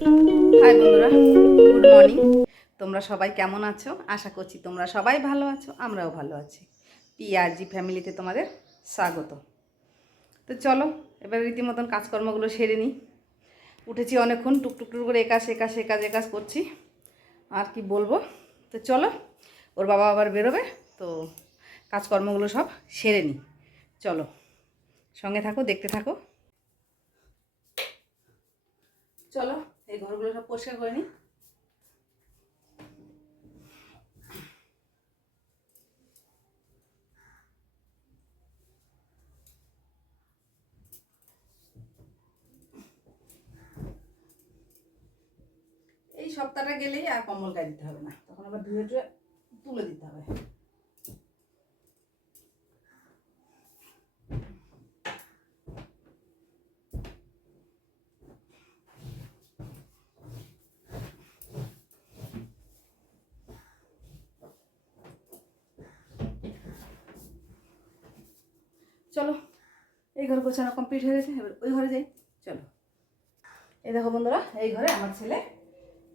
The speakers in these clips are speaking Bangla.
হাই বন্ধুরা, গুড মর্নিং। তোমরা সবাই কেমন আছো? আশা করছি তোমরা সবাই ভালো আছো, আমরাও ভালো আছি। পিআরজি ফ্যামিলিতে তোমাদের স্বাগত। তো চলো, এবার রীতিমতন কাজকর্মগুলো সেরে নিই। উঠেছি অনেকক্ষণ, টুকটুক টুক করে একাশ একাশ একাজ একাজ করছি। আর কি বলব? তো চলো, ওর বাবা আবার বেরোবে, তো কাজকর্মগুলো সব সেরে নিই। চলো, সঙ্গে থাকো, দেখতে থাকো। চলো এই ঘরগুলো সব পরিষ্কার করে নিই। এই সপ্তাহটা গেলেই আর কম্বল গায়ে দিতে হবে না, তখন আবার ধুয়ে টুয়ে তুলে দিতে হবে। চলো, এই ঘর গোছানো কমপ্লিট হয়ে গেছে, এবার ওই ঘরে যাই, চলো। এই দেখো বন্ধুরা, এই ঘরে আমার ছেলে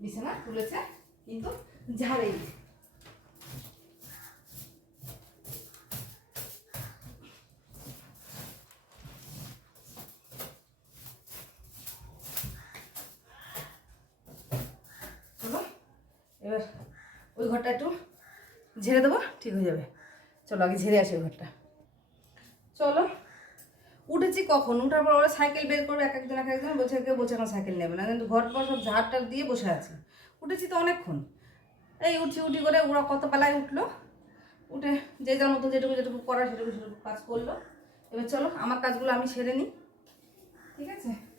বিছানা তুলেছে, কিন্তু ঝাড়েই এবার ওই ঘরটা একটু ঝেড়ে দেবো, ঠিক হয়ে যাবে। চলো, আগে ঝেড়ে আসি ওই ঘরটা। চলো। উঠেছি কখন? উঠার পর ওরা সাইকেল বের করবে, এক একজন এক একজন, বলছে কেউ বলছে না, সাইকেল নেবে না। কিন্তু ঘর পর সব ঝাড় টাড় দিয়ে বসে আছে। উঠেছি তো অনেকক্ষণ। এই উঠি উঠি করে ওরা কত বেলায় উঠল? উঠে যে যার মতো যেটুকু যেটুকু করা সেটুকু সেটুকু কাজ করল। এবার চলো, আমার কাজগুলো আমি সেরে নিই। ঠিক আছে?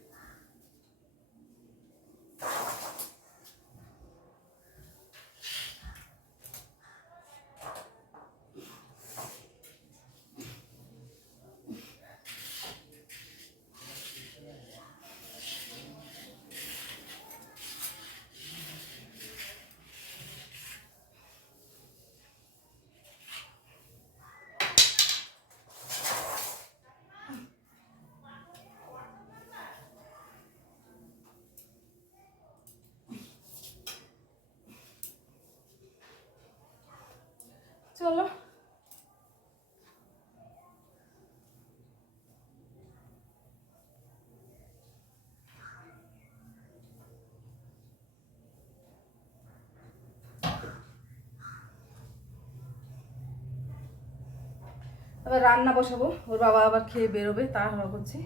চলো। এবার রান্না বসাবো। ওর বাবা আবার খেয়ে বেরোবে, তাড়াহুড়ো করছে।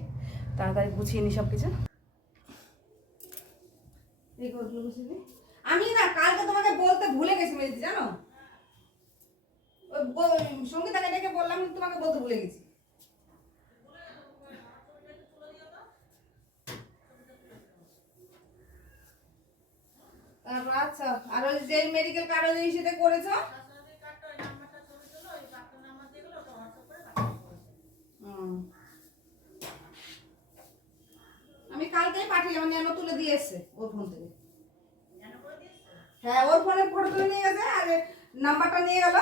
তাড়াতাড়ি গুছিয়ে নি সব কিছু এই ঘরগুলো গুছিয়ে দিই। আমি না কালকে তোমাকে বলতে ভুলে গেছি মেয়েদি জানো ওই ব- সঙ্গীতাকে ডেকে বললাম কিন্তু তোমাকে বলতে ভুলে গেছি। আচ্ছা আর ওই যে মেডিকেল কার্ড ওই ইসেতে করেছ। আমি কালকেই পাঠিয়েলাম ন্যানো তুলে দিয়ে এসছে ওর ফোন থেকে। হ্যাঁ ওর ফোনে ফটো তুলে নিয়ে গেছে, আর নাম্বারটা নিয়ে গেল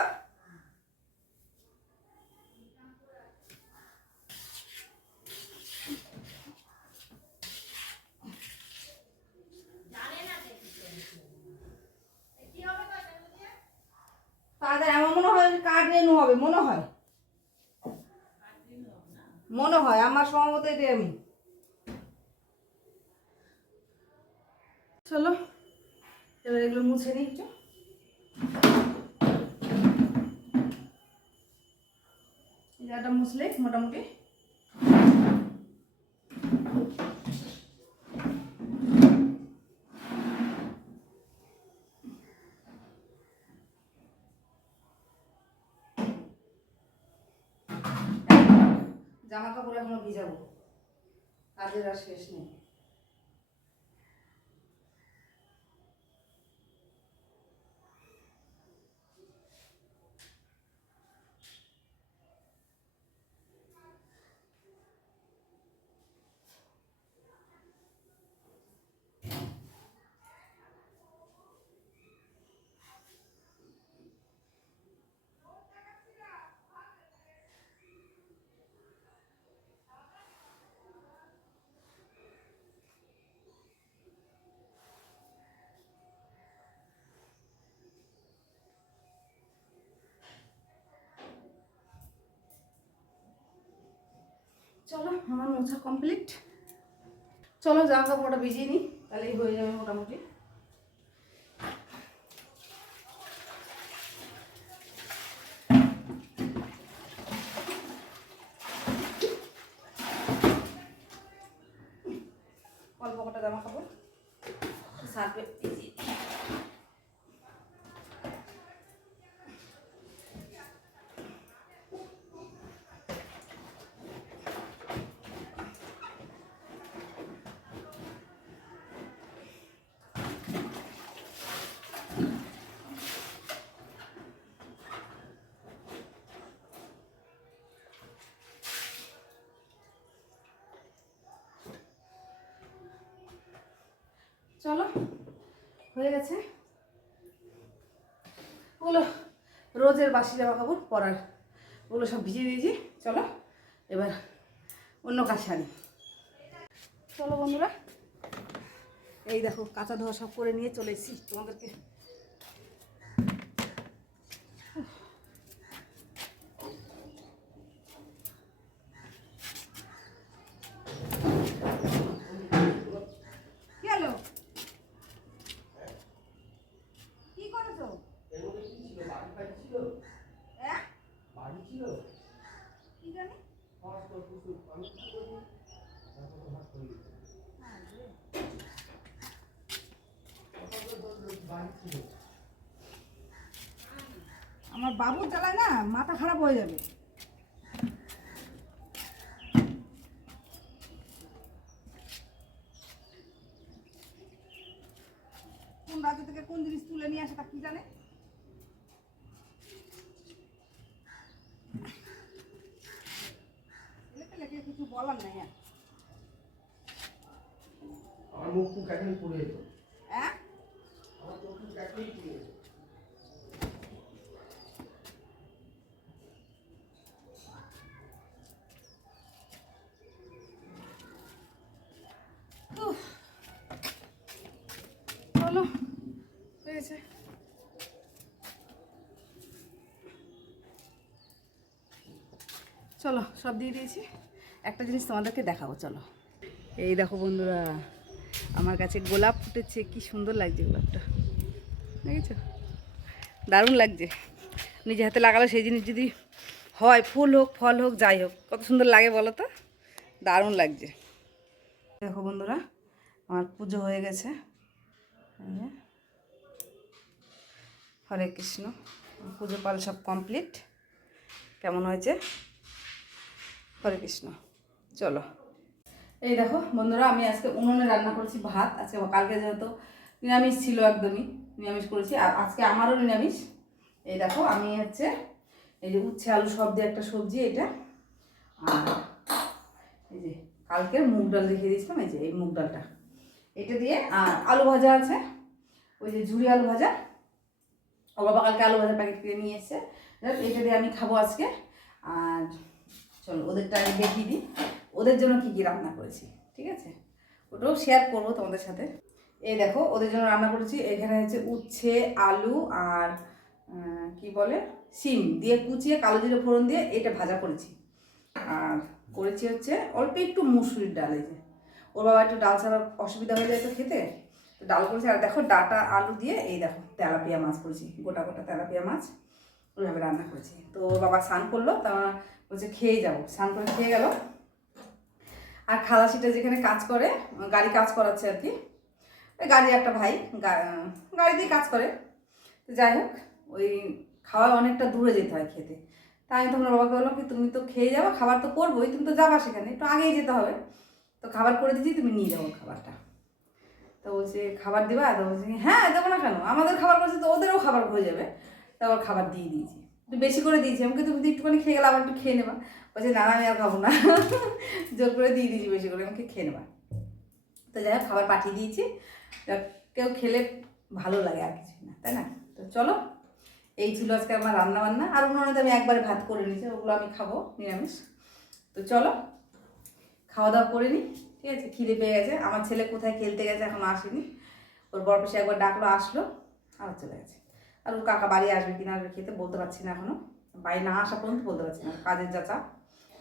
তাদের এমন মনে হয় কার্ড রেনু হবে মনে হয় মনে হয়, আমার সম্ভবত এটাই আমি। চলো, এবার এগুলো মুছে নিই একটু। জায়গাটা মুছলে মোটামুটি। জামা কাপড় এখনও ভিজাবো। কাজের আর শেষ নেই। আমার মোছা কমপ্লিট চলো জামা কাপড়টা ভিজিয়ে নিই তাহলেই হয়ে যাবে মোটামুটি অল্প কটা জামা কাপড় সার্ফে ভিজিয়ে দিই। চলো, হয়ে গেছে। ওগুলো রোজের বাসি জামা কাপড় পরার, ওগুলো সব ভিজিয়ে দিয়েছি। চলো, এবার অন্য কাজ সারি চলো বন্ধুরা, এই দেখো কাঁচা ধোয়া সব করে নিয়ে চলেছি তোমাদেরকে কি হলো কি করেছ হ্যাঁ কি জানি আমার বাবুর জ্বালায় না মাথা খারাপ হয়ে যাবে কোন রাজ্য থেকে কোন জিনিস তুলে নিয়ে আসে তা কি জানে লেখে লেখে কিছু বলার নেই আর আমার মুখ ফুক এখনই পড়ে যেত হ্যাঁ আমার চোখ মুখ এখনই পড়ে যেত উফ। চলো চলো, সব দিয়ে দিয়েছি। একটা জিনিস তোমাদেরকে দেখাবো, চলো। এই দেখো বন্ধুরা, আমার কাছে গোলাপ ফুটেছে, কি সুন্দর লাগছে গোলাপটা। দেখেছ? দারুণ লাগছে। নিজে হাতে লাগালে সেই জিনিস যদি হয়, ফুল হোক, ফল হোক, যাই হোক, কত সুন্দর লাগে বলো তো? দারুণ লাগছে। দেখো বন্ধুরা, আমার পুজো হয়ে গেছে। হরে কৃষ্ণ। পুজো পাল সব কমপ্লিট কেমন হয়েছে? হরে কৃষ্ণ। চলো। এই দেখো বন্ধুরা, আমি আজকে উনুনে রান্না করেছি ভাত। আজকে কালকে যেহেতু নিরামিষ ছিল একদমই, নিরামিষ করেছি। আর আজকে আমারও নিরামিষ। এই দেখো, আমি হচ্ছে এই যে উচ্ছে, আলু সব দিয়ে একটা সবজি, এটা। আর এই যে কালকের মুগ ডাল রেখে দিয়েছিলাম, এই যে এই মুগ ডালটা। এটা দিয়ে, আর আলু ভাজা আছে। ওই যে ঝুড়ি আলু ভাজা ও বাবা কালকে আলু ভাজা প্যাকেট কিনে নিয়ে এসছে। এটা দিয়ে আমি খাব আজকে। আর চলো, ওদেরটা আমি দেখিয়ে দিই। ওদের জন্য কী কী রান্না করেছি, ঠিক আছে? ওটাও শেয়ার করব তোমাদের সাথে। এই দেখো, ওদের জন্য রান্না করেছি। এখানে হচ্ছে উচ্ছে, আলু আর কি বলে? শিম দিয়ে কুচিয়ে, কালো জিরে ফোড়ন দিয়ে এটা ভাজা করেছি। আর করেছি হচ্ছে অল্প একটু মুসুরির ডাল, এই যে। ওর বাবা একটু ডাল ছাড়া অসুবিধা হয়ে যায় তো খেতে? ডাল করেছি। আর দেখো ডাটা, আলু দিয়ে এই দেখো তেলাপিয়া মাছ করেছি, গোটা গোটা তেলাপিয়া মাছ ওইভাবে রান্না করেছি। তো বাবা স্নান করল, তা বলছে খেয়ে যাব। স্নান করে খেয়ে গেল। আর খালাসিটা যেখানে কাজ করে, গাড়ি কাজ করাচ্ছে আর কি। গাড়ির একটা ভাই গাড়ি দিয়ে কাজ করে। তো যাই হোক, ওই খাওয়া অনেকটা দূরে যেতে হয় খেতে। তাই আমি তোমার বাবাকে বললাম কি, তুমি তো খেয়ে যাব, খাবার তো করবোই, তুমি তো যাবা সেখানে, একটু আগেই যেতে হবে। তো খাবার করে দিচ্ছি তুমি নিয়ে যাব খাবারটা। তো বলছে, খাবার দিবা? তো বলছে হ্যাঁ দেবো না কেন? আমাদের খাবার করছে তো ওদেরও খাবার হয়ে যাবে। তো খাবার দিয়ে দিয়েছি। একটু বেশি করে দিয়েছি। আমাকে তুমি একটুখানি খেয়ে গেলে আবার একটু খেয়ে নেবা। বলছে, না আমি আর খাব না। জোর করে দিয়ে দিয়েছি বেশি করে, আমাকে খেয়ে নেবা। তো যাই হোক, খাবার পাঠিয়ে দিয়েছি। কেউ খেলে ভালো লাগে আর কিছু না, তাই না? তো চলো, এই ছিল আজকে আমার রান্না বান্না আর উনুনে তো আমি একবারে ভাত করে নিয়েছি, ওগুলো আমি খাব, নিরামিষ। তো চলো, খাওয়া দাওয়া করে নিই। ঠিক আছে? খিদে পেয়ে গেছে। আমার ছেলে কোথায় খেলতে গেছে এখনও আসেনি। ওর বর পাশে একবার ডাকলো, আসলো, আর চলে গেছে। আর ওর কাকা বাড়ি আসবে কিনা আসবে খেতে বলতে পারছি না এখনও। বাড়ি না আসা পর্যন্ত বলতে পারছি না। কাজের যা চাপ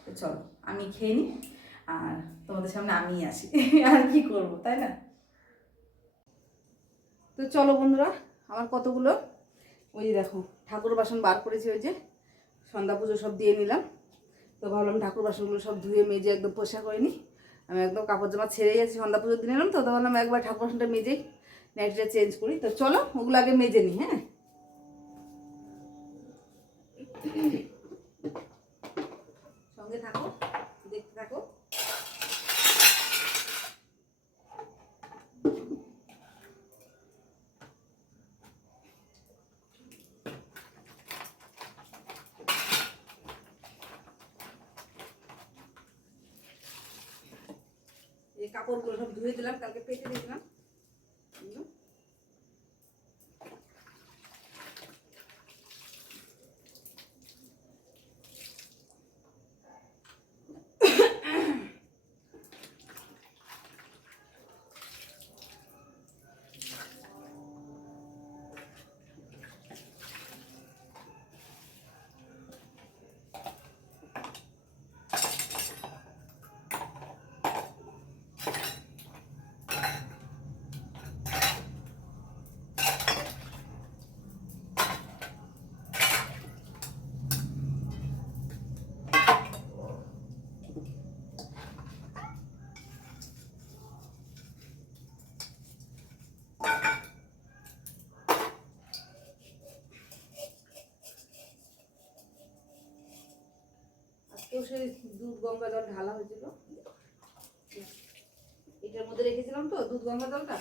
তো চলো, আমি খেয়ে নিই আর তোমাদের সামনে আমিই আসি। আর কি করব, তাই না? তো চলো বন্ধুরা, আমার কতগুলো? ওই যে দেখো, ঠাকুর বাসন বার করেছি ওই যে। সন্ধ্যা পুজো সব দিয়ে নিলাম। তো ভাবলাম ঠাকুর বাসনগুলো সব ধুয়ে, মেজে একদম পোষা করে নিই আমি একদম কাপড় জামা ছেড়েই আছি সন্ধ্যা পুজোর দিন এলাম তো, তখন আমি একবার ঠাকুর বাসনটা মেজেই নাইটটা চেঞ্জ করি। তো চলো, ওগুলো আগে মেজে নিই হ্যাঁ? সঙ্গে থাকো দেখতে থাকো এই কাপড়গুলো সব ধুয়ে দিলাম কালকে পেটে দিয়েছিলাম এগুলো। আজকেও সেই দুধ গঙ্গা জল ঢালা হয়েছিল। এটার মধ্যে রেখেছিলাম তো দুধ গঙ্গা জলটা?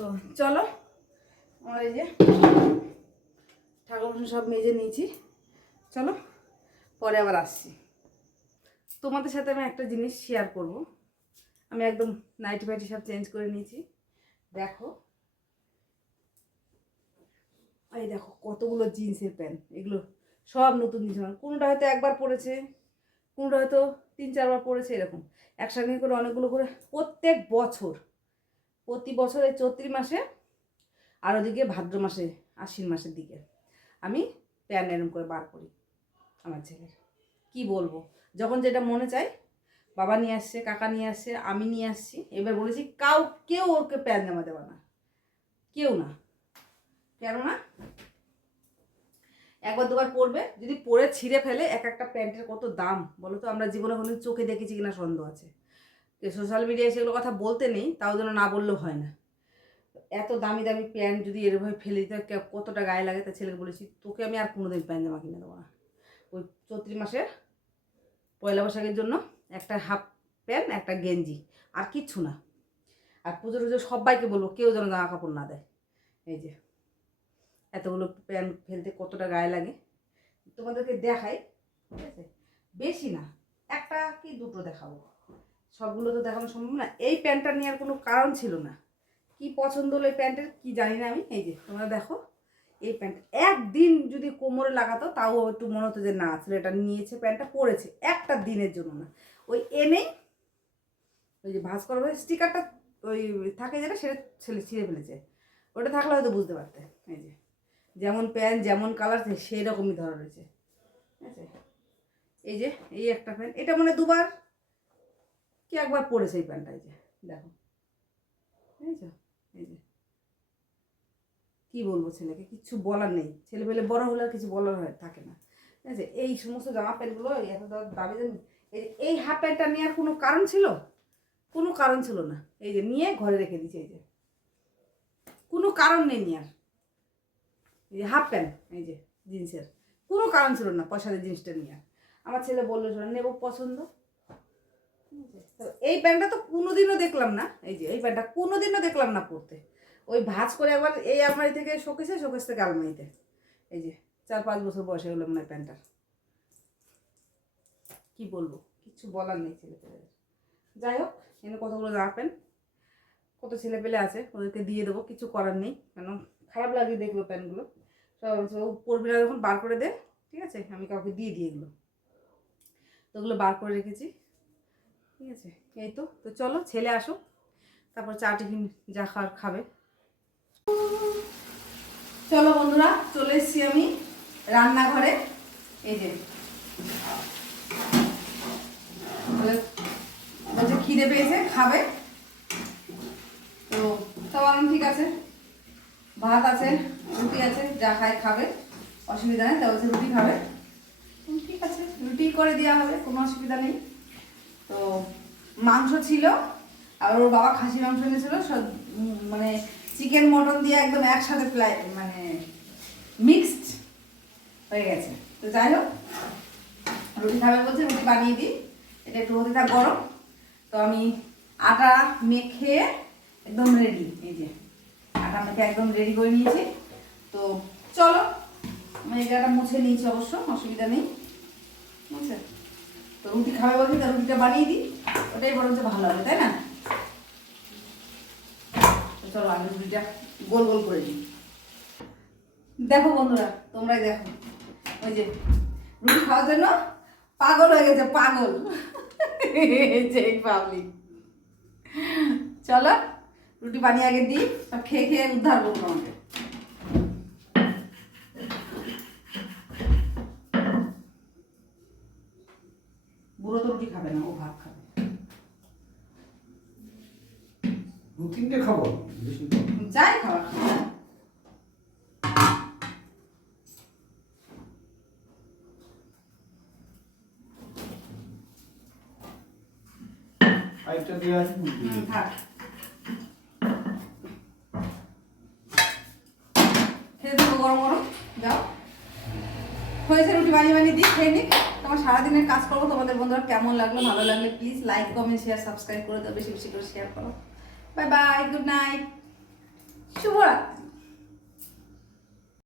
তো চলো, আমার এই যে ঠাকুর সব মেজে নিয়েছি। চলো, পরে আবার আসছি। তোমাদের সাথে আমি একটা জিনিস শেয়ার করব। আমি একদম নাইটি ফাইটি সব চেঞ্জ করে নিয়েছি। দেখো, এই দেখো কতগুলো জিন্সের প্যান্ট, এগুলো সব নতুন জিনিস। কোনোটা হয়তো একবার পরেছে, কোনোটা হয়তো তিন চারবার পরেছে, এরকম। একসঙ্গে করে অনেকগুলো করে প্রত্যেক বছর প্রতি বছর চৈত্রি মাসে আর ওদিকে ভাদ্র মাসে, আশ্বিন মাসের দিকে আমি প্যান এরম করে বার করি আমার ছেলের। কি বলব? যখন যেটা মনে চায়, বাবা নিয়ে আসছে, কাকা নিয়ে আসছে, আমি নিয়ে আসছি, এবার বলেছি কাউ কেউ ওকে প্যান জামা দেবে না। কেউ না। কেননা একবার দুবার পরবে, যদি পরে ছিঁড়ে ফেলে এক একটা প্যান্টের কত দাম? বলো তো, আমরা জীবনে কোনো চোখে দেখেছি কিনা সন্দেহ আছে। সোশ্যাল মিডিয়ায় সেগুলো কথা বলতে নেই, তাও যেন না বললেও হয় না। এত দামি দামি প্যান্ট যদি এরভাবে ফেলে দিতে কতটা গায়ে লাগে তা ছেলেকে বলেছি, তোকে আমি আর কোনোদিন প্যান্ট জামা কিনে দেবো না। ওই চৈত্রি মাসের পয়লা বৈশাখের জন্য একটা হাফ প্যান্ট, একটা গেঞ্জি, আর কিচ্ছু না। আর পুজো টুজো সবাইকে বলব, কেউ যেন জামা কাপড় না দেয়। এই যে, এতগুলো প্যান্ট ফেলতে কতটা গায়ে লাগে। তোমাদেরকে দেখাই, ঠিক আছে? বেশি না, একটা কি দুটো দেখাবো? সবগুলো তো দেখানো সম্ভব না। এই প্যান্টটা নেওয়ার কোনো কারণ ছিল না। কি পছন্দ হলো এই প্যান্টের কি জানি না আমি। এই যে, তোমরা দেখো, এই প্যান্ট। একদিন যদি কোমরে লাগাতো, তাও একটু মনে হতো যে না ছেলেটা নিয়েছে প্যান্টটা, পরেছে। একটা দিনের জন্য না। ওই এনেই ওই যে ভাস্কর করা স্টিকারটা ওই থাকে যেটা, সেটা ছেলে ছিঁড়ে ফেলেছে। ওটা থাকলে হয়তো বুঝতে পারতে। এই যে, যেমন প্যান্ট, যেমন কালার, সেই রকমই ধরা রয়েছে। ঠিক আছে? এই যে, এই একটা প্যান্ট। এটা মনে দুবার কি একবার পরেছে এই প্যান্টটা এই যে, দেখো। বুঝেছ এই যে। কি বলব ছেলেকে? কিচ্ছু বলার নেই। ছেলে পেলে বড় হলে কিছু বলার হয়, থাকে না। ঠিক আছে এই সমস্ত জামা প্যান্টগুলো এত দা- দামি দামি, এই যে- এই হাফ প্যান্টটা নেওয়ার কোনো কারণ ছিল? কোনো কারণ ছিল না। এই যে, নিয়ে ঘরে রেখে দিয়েছে, এই যে। কোনো কারণ নেই নেওয়ার এই যে, হাফ প্যান্ট, এই যে, জিন্সের। কোনো কারণ ছিল না পয়সা দিয়ে জিনিসটা নিয়ে আমার ছেলে বলল নেব পছন্দ? এই প্যান্টটা তো কোনোদিনও দেখলাম না, এই যে এই প্যান্টটা কোনোদিনও দেখলাম না পরতে ওই ভাঁজ করে একবার এই আলমারি থেকে শোকেছে শোকেস থেকে আলমারিতে। এই যে চার পাঁচ বছর বয়সে হলো মনে হয় প্যান্টটার কি বলব? কিছু বলার নেই ছেলে পেলে যাই হোক, এনে কতগুলো জামা প্যান্ট কত ছেলে পেলে আছে, ওদেরকে দিয়ে দেবো, কিছু করার নেই। কেন? খারাপ লাগে দেখল প্যান্টগুলো সব পড়বি না যখন বার করে দে, ঠিক আছে? আমি কাউকে দিয়ে দিয়ে এগুলো। তো ওগুলো বার করে রেখেছি। ঠিক আছে? এই তো তো চলো ছেলে আসো। তারপর চা টিফিন যা খাওয়ার খাবে। চলো বন্ধুরা, চলে এসেছি আমি রান্নাঘরে। এই যে। বলে- বলছে খিদে পেয়েছে, খাবে। তো আমি ঠিক আছে। ভাত আছে, রুটি আছে, যা খায় খাবে। অসুবিধা নেই, তা বলছে রুটি খাবে। ঠিক আছে, রুটি করে দেওয়া হবে, কোনো অসুবিধা নেই। তো মাংস ছিল আর ওর বাবা খাসি মাংস এনেছিল মানে চিকেন মটন দিয়ে একদম একসাথে প্লাই মানে মিক্সড হয়ে গেছে। তো যাই হোক, রুটি খাবে বলছে, রুটি বানিয়ে দিই। এটা একটু হতে গরম। তো আমি আটা মেখে একদম রেডি এই যে আটা মেখে একদম রেডি করে নিয়েছি। তো চলো, আমি এটা মুছে নিয়েছি অবশ্য, অসুবিধা নেই। বুঝছে তো রুটি খাবে বলছি, তা রুটিটা বানিয়ে দিই। ওটাই বরঞ্চ ভালো হবে, তাই না? চলো আমি রুটিটা গোল গোল করে দিই দেখো বন্ধুরা, তোমরাই দেখো। ওই যে, রুটি খাওয়ার জন্য পাগল হয়ে গেছে, পাগল। যে পাবলিক। চলো, রুটি বানিয়ে আগে দিই, সব খেয়ে খেয়ে উদ্ধার করব আমাকে বুড়ো তো রুটি খাবে না ও ভাত খাবে। দু তিনটে খাব। যাই খাবার খাবে আরেকটা দেওয়া আছে থাক। খেয়ে দেবো গরম গরম যাও। হয়েছে রুটি বানিয়ে বানিয়ে দিই খেয়ে নিক। তোমার সারাদিনের কাজ করব তোমাদের বন্ধুরা কেমন লাগল, ভালো লাগলে please like comment share subscribe করে দেবে বেশি বেশি করে শেয়ার করো। বাই বাই গুড নাইট শুভরাত্রি।